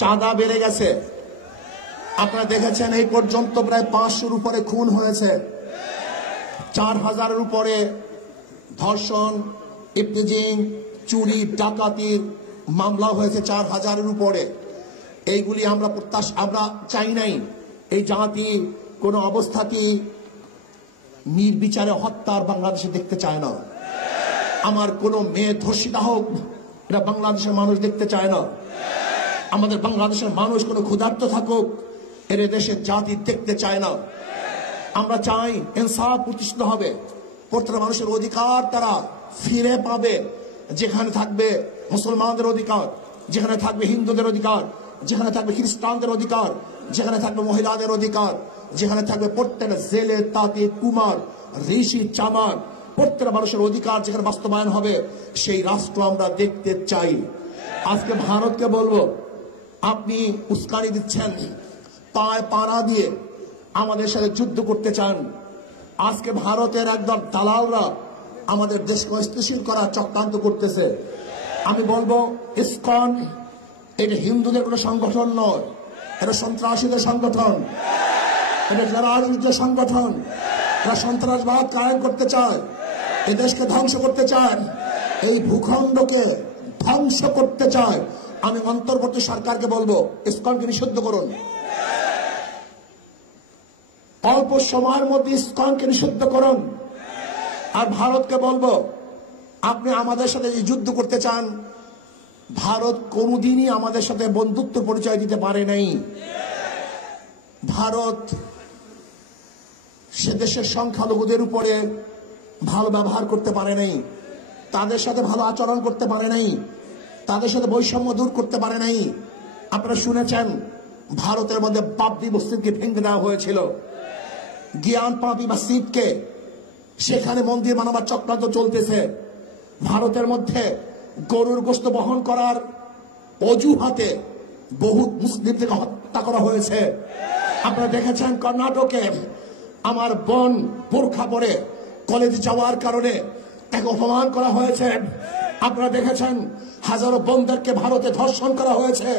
চাঁদা বেড়ে গেছে। আপনারা দেখেছেন এই পর্যন্ত প্রায় 500-র উপরে খুন হয়েছে, 4000-এর উপরে ধর্ষণ, ইপটিজিং, চুরি, ডাকাতির মামলা হয়েছে 4000-এর উপরে। এইগুলি আমরা চাই নাই। এই জাতি কোন অবস্থাতেই নির্বিচারে হত্যার বাংলাদেশে দেখতে চায় না। আমার কোন মেয়ে ধর্ষিতা হোক, এটা বাংলাদেশের মানুষ দেখতে চায় না। আমাদের বাংলাদেশের মানুষ কোনো ক্ষুধার্ত থাকুক, এর দেশের জাতি দেখতে চায় না। আমরা চাই ইনসাফ প্রতিষ্ঠিত হবে, প্রত্যেকটা মানুষের অধিকার তারা ফিরে পাবে। যেখানে থাকবে মুসলমানদের অধিকার, যেখানে থাকবে হিন্দুদের অধিকার, যেখানে থাকবে খ্রিস্টানদের অধিকার, যেখানে থাকবে মহিলাদের অধিকার, যেখানে থাকবে প্রত্যেক জেলে তাঁতি কুমার ঋষি চামার প্রত্যেকটা মানুষের অধিকার যেখানে বাস্তবায়ন হবে, সেই রাষ্ট্র আমরা দেখতে চাই। আজকে ভারতকে বলবো, আপনি উস্কানি দিচ্ছেন, পায় পাড়া দিয়ে আমাদের সাথে যুদ্ধ করতে চান। আজকে ভারতের একদম দালালরা আমাদের দেশকে অস্থিতিশীল করার চক্রান্ত করতেছে। আমি বলবো ইসকন এটা হিন্দুদের কোনো সংগঠন নয়, এটা সন্ত্রাসীদের সংগঠন, এটা রাজনীতির সংগঠন। এরা সন্ত্রাসবাদ কায়েম করতে চায়, এই দেশকে ধ্বংস করতে চায়, এই ভূখণ্ডকে ধ্বংস করতে চায়। আমি অন্তর্বর্তী সরকারকে বলবো ইসকনকে নিষিদ্ধ করুন, অল্প সময়ের মধ্যে ইসকনকে নিষিদ্ধ করুন। আর ভারতকে বলবো, আপনি আমাদের সাথে যে যুদ্ধ করতে চান, ভারত কোনদিনই আমাদের সাথে বন্ধুত্ব পরিচয় দিতে পারে নাই। ভারত সে দেশের সংখ্যালঘুদের উপরে ভালো ব্যবহার করতে পারে নাই, তাদের সাথে ভালো আচরণ করতে পারে নাই, তাদের সাথে বৈষম্য দূর করতে পারে নাই। আপনারা শুনেছেন ভারতের মধ্যে বাবরি মসজিদকে ভেঙে দেওয়া হয়েছিল, জ্ঞান পাপি মসজিদকে, সেখানে মন্দির বানাবার চক্রান্ত চলতেছে। ভারতের মধ্যে গরুর গোশত বহন করার অজুহাতে বহু মুসলিমদেরকে হত্যা করা হয়েছে। আপনারা দেখেছেন কর্ণাটকে আমার বোন বোরখা পরে কলেজে যাওয়ার কারণে তাকে অপমান করা হয়েছে। আপনারা দেখেছেন হাজারো বোনদেরকে ভারতে ধর্ষণ করা হয়েছে।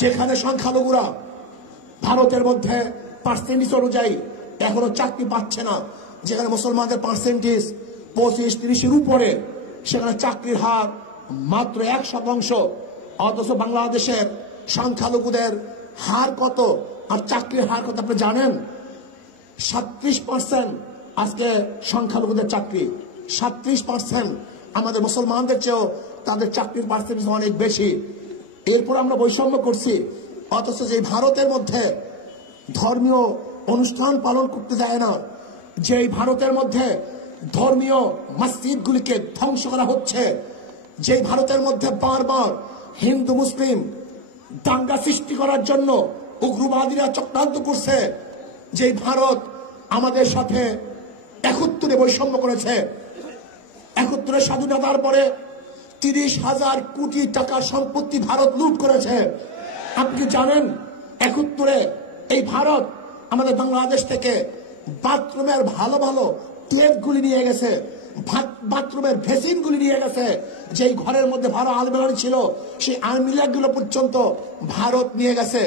যেখানে সংখ্যালঘুরা ভারতের মধ্যে পার্সেন্টেজ অনুযায়ী এখনো চাকরি পাচ্ছে না, যেখানে মুসলমানদের পার্সেন্টেজ 25-30-এর উপরে, সেখানে চাকরির হার মাত্র 1%। অথচ বাংলাদেশের সংখ্যালঘুদের হার কত আর চাকরির হার কত আপনি জানেন? 37% আজকে সংখ্যালঘুদের চাকরি, 37%। আমাদের মুসলমানদের চেয়েও তাদের চাকরির পার্সেন্টেজ অনেক বেশি। এরপর আমরা বৈষম্য করছি। অথচ যে ভারতের মধ্যে ধর্মীয় অনুষ্ঠান পালন করতে দেয় না, যে ভারতের মধ্যে ধর্মীয় মসজিদগুলিকে ধ্বংস করা হচ্ছে, যে ভারতের মধ্যে বারবার হিন্দু মুসলিম দাঙ্গা সৃষ্টি করার জন্য উগ্রবাদীরা চক্রান্ত করছে, যে ভারত আমাদের সাথে 71-এ বৈষম্য করেছে, 71-এর স্বাধীনতার পরে 30,000 কোটি টাকার সম্পত্তি ভারত লুট করেছে। আপনি জানেন 71-এ এই ভারত আমাদের বাংলাদেশ থেকে বাথরুমের ভালো ভালো টেপগুলি নিয়ে গেছে, বাথরুমের ভেসিনগুলি নিয়ে গেছে। যেই ঘরের মধ্যে ভালো আলমারি ছিল, সেই আলমিরাগুলো পর্যন্ত ভারত নিয়ে গেছে।